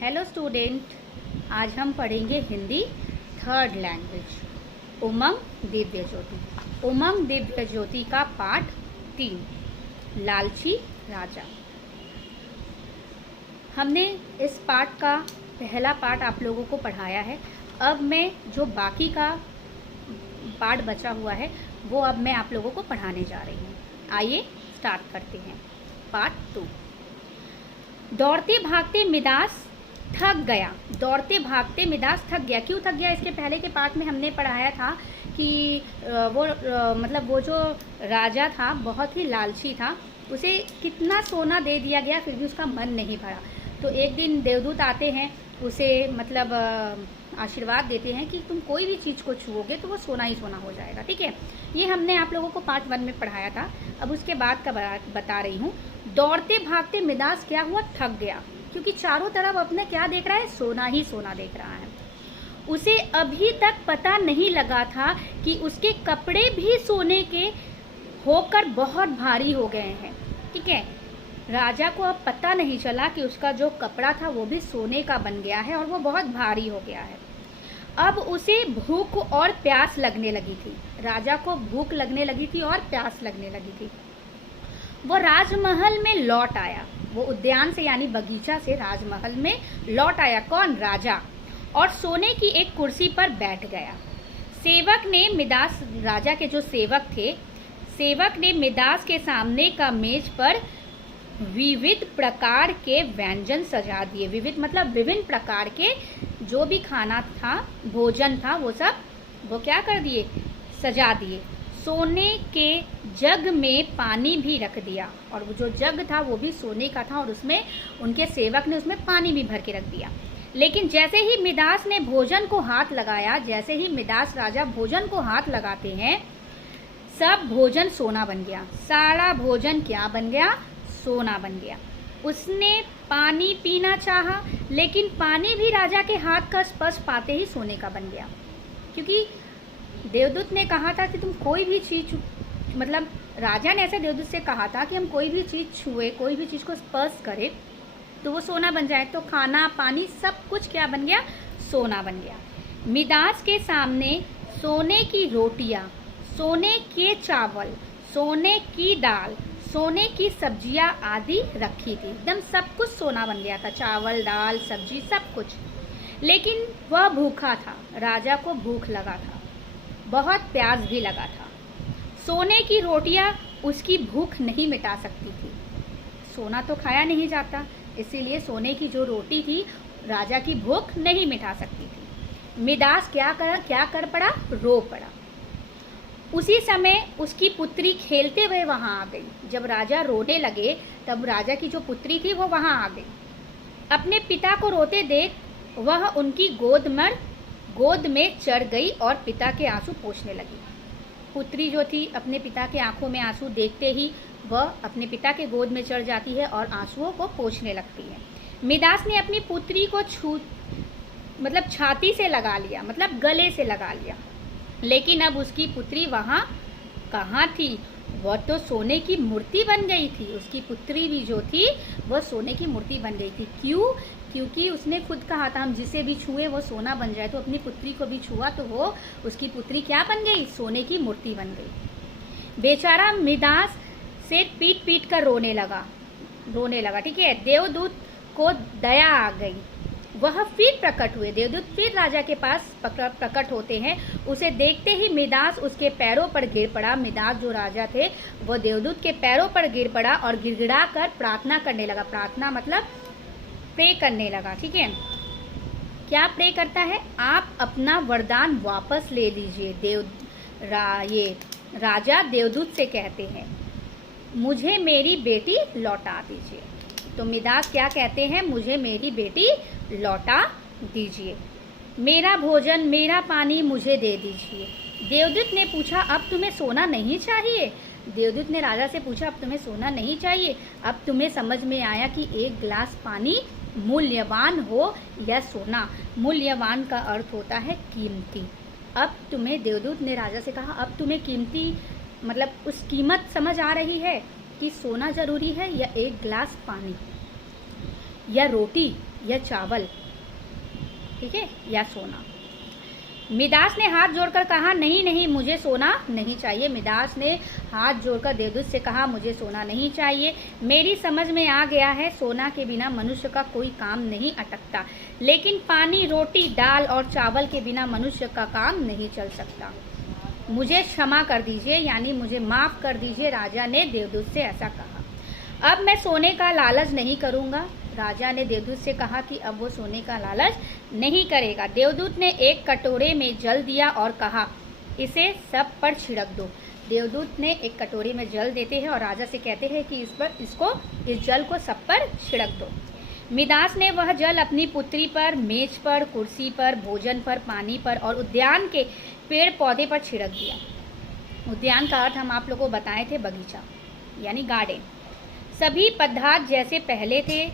Hello student, आज हम पढ़ेंगे हिंदी थर्ड लैंग्वेज उमंग दिव्य ज्योति। उमंग दिव्य ज्योति का पाठ 3 लालची राजा। हमने इस पाठ का पहला पाठ आप लोगों को पढ़ाया है। अब मैं जो बाकी का पाठ बचा हुआ है वो अब मैं आप लोगों को पढ़ाने जा रही हूँ। आइए स्टार्ट करते हैं। पार्ट 2। दौड़ते भागते मिदास थक गया। दौड़ते भागते मिदास थक गया। क्यों थक गया? इसके पहले के पार्ट में हमने पढ़ाया था कि वो जो राजा था बहुत ही लालची था। उसे कितना सोना दे दिया गया फिर भी उसका मन नहीं भरा। तो एक दिन देवदूत आते हैं, उसे आशीर्वाद देते हैं कि तुम कोई भी चीज़ को छुओगे तो वो सोना ही सोना हो जाएगा। ठीक है, ये हमने आप लोगों को पार्ट 1 में पढ़ाया था। अब उसके बाद का बता रही हूँ। दौड़ते भागते मिदास क्या हुआ? थक गया, क्योंकि चारों तरफ अपने क्या देख रहा है? सोना ही सोना देख रहा है। उसे अभी तक पता नहीं लगा था कि उसके कपड़े भी सोने के होकर बहुत भारी हो गए हैं। ठीक है, राजा को अब पता नहीं चला कि उसका जो कपड़ा था वो भी सोने का बन गया है और वो बहुत भारी हो गया है। अब उसे भूख और प्यास लगने लगी थी। राजा को भूख लगने लगी थी और प्यास लगने लगी थी। वो राजमहल में लौट आया। वो उद्यान से यानी बगीचा से राजमहल में लौट आया। कौन? राजा। और सोने की एक कुर्सी पर बैठ गया। सेवक ने मिदास, राजा के जो सेवक थे, सेवक ने मिदास के सामने का मेज पर विविध प्रकार के व्यंजन सजा दिए। विविध मतलब विभिन्न प्रकार के जो भी खाना था, भोजन था, वो क्या कर दिए? सजा दिए। सोने के जग में पानी भी रख दिया, और वो जो जग था वो भी सोने का था और उसमें उनके सेवक ने उसमें पानी भी भर के रख दिया। लेकिन जैसे ही मिदास ने भोजन को हाथ लगाया, जैसे ही मिदास राजा भोजन को हाथ लगाते हैं, सब भोजन सोना बन गया। सारा भोजन क्या बन गया? सोना बन गया। उसने पानी पीना चाहा, लेकिन पानी भी राजा के हाथ का स्पर्श पाते ही सोने का बन गया। क्योंकि देवदूत ने कहा था कि तुम कोई भी चीज़, मतलब राजा ने ऐसे देवदूत से कहा था कि हम कोई भी चीज़ छुए, कोई भी चीज़ को स्पर्श करें तो वो सोना बन जाए। तो खाना पानी सब कुछ क्या बन गया? सोना बन गया। मिदास के सामने सोने की रोटियां, सोने के चावल, सोने की दाल, सोने की सब्जियां आदि रखी थी। एकदम सब कुछ सोना बन गया था, चावल दाल सब्जी सब कुछ। लेकिन वह भूखा था। राजा को भूख लगा था, बहुत प्यास भी लगा था। सोने की रोटियां उसकी भूख नहीं मिटा सकती थी। सोना तो खाया नहीं जाता, इसीलिए सोने की जो रोटी थी राजा की भूख नहीं मिटा सकती थी। मिदास क्या कर पड़ा? रो पड़ा। उसी समय उसकी पुत्री खेलते हुए वहां आ गई। जब राजा रोने लगे तब राजा की जो पुत्री थी वो वहां आ गई। अपने पिता को रोते देख वह उनकी गोद में चढ़ गई और पिता के आंसू पोंछने लगी। पुत्री जो थी अपने पिता के आंखों में आंसू देखते ही वह अपने पिता के गोद में चढ़ जाती है और आंसुओं को पोंछने लगती है। मिदास ने अपनी पुत्री को छाती से लगा लिया, मतलब गले से लगा लिया। लेकिन अब उसकी पुत्री वहाँ कहाँ थी? वह तो सोने की मूर्ति बन गई थी। उसकी पुत्री भी जो थी वह सोने की मूर्ति बन गई थी। क्यों? क्योंकि उसने खुद कहा था हम जिसे भी छुए वो सोना बन जाए। तो अपनी पुत्री को भी छुआ तो वो उसकी पुत्री क्या बन गई? सोने की मूर्ति बन गई। बेचारा मिदास से पीट कर रोने लगा। ठीक है, देवदूत को दया आ गई। वह फिर प्रकट हुए। देवदूत फिर राजा के पास प्रकट होते हैं। उसे देखते ही मिदास उसके पैरों पर गिर पड़ा। मिदास जो राजा थे वो देवदूत के पैरों पर गिर पड़ा और गिड़गिड़ा कर प्रार्थना करने लगा। प्रार्थना मतलब प्रे करने लगा। ठीक है, क्या प्रे करता है? आप अपना वरदान वापस ले लीजिए। ये राजा देवदूत से कहते हैं, मुझे मेरी बेटी लौटा दीजिए। तो मिदास क्या कहते हैं? मुझे मेरी बेटी लौटा दीजिए। मेरा भोजन मेरा पानी मुझे दे दीजिए। देवदूत ने पूछा, अब तुम्हें सोना नहीं चाहिए? देवदूत ने राजा से पूछा, अब तुम्हें सोना नहीं चाहिए? अब तुम्हें समझ में आया कि एक गिलास पानी मूल्यवान हो या सोना? मूल्यवान का अर्थ होता है कीमती। अब तुम्हें, देवदूत ने राजा से कहा, अब तुम्हें कीमती मतलब उस कीमत समझ आ रही है कि सोना जरूरी है या एक गिलास पानी या रोटी या चावल, ठीक है, या सोना। मिदास ने हाथ जोड़कर कहा, नहीं नहीं मुझे सोना नहीं चाहिए। मिदास ने हाथ जोड़कर देवदूत से कहा, मुझे सोना नहीं चाहिए। मेरी समझ में आ गया है, सोना के बिना मनुष्य का कोई काम नहीं अटकता, लेकिन पानी, रोटी, दाल और चावल के बिना मनुष्य का काम नहीं चल सकता। मुझे क्षमा कर दीजिए, यानी मुझे माफ़ कर दीजिए। राजा ने देवदूत से ऐसा कहा। अब मैं सोने का लालच नहीं करूँगा। राजा ने देवदूत से कहा कि अब वो सोने का लालच नहीं करेगा। देवदूत ने एक कटोरे में जल दिया और कहा, इसे सब पर छिड़क दो। देवदूत ने एक कटोरे में जल देते हैं और राजा से कहते हैं कि इस जल को सब पर छिड़क दो। मिदास ने वह जल अपनी पुत्री पर, मेज पर, कुर्सी पर, भोजन पर, पानी पर और उद्यान के पेड़ पौधे पर छिड़क दिया। उद्यान का अर्थ हम आप लोगों को बताए थे, बगीचा यानी गार्डन। सभी पदार्थ जैसे पहले थे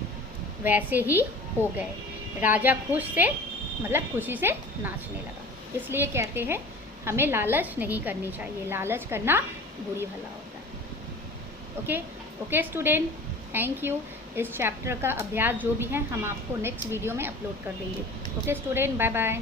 वैसे ही हो गए। राजा खुशी से नाचने लगा। इसलिए कहते हैं हमें लालच नहीं करनी चाहिए, लालच करना बुरी भला होता है। Okay student, thank you. इस चैप्टर का अभ्यास जो भी है हम आपको नेक्स्ट वीडियो में अपलोड कर देंगे। Okay student, bye bye.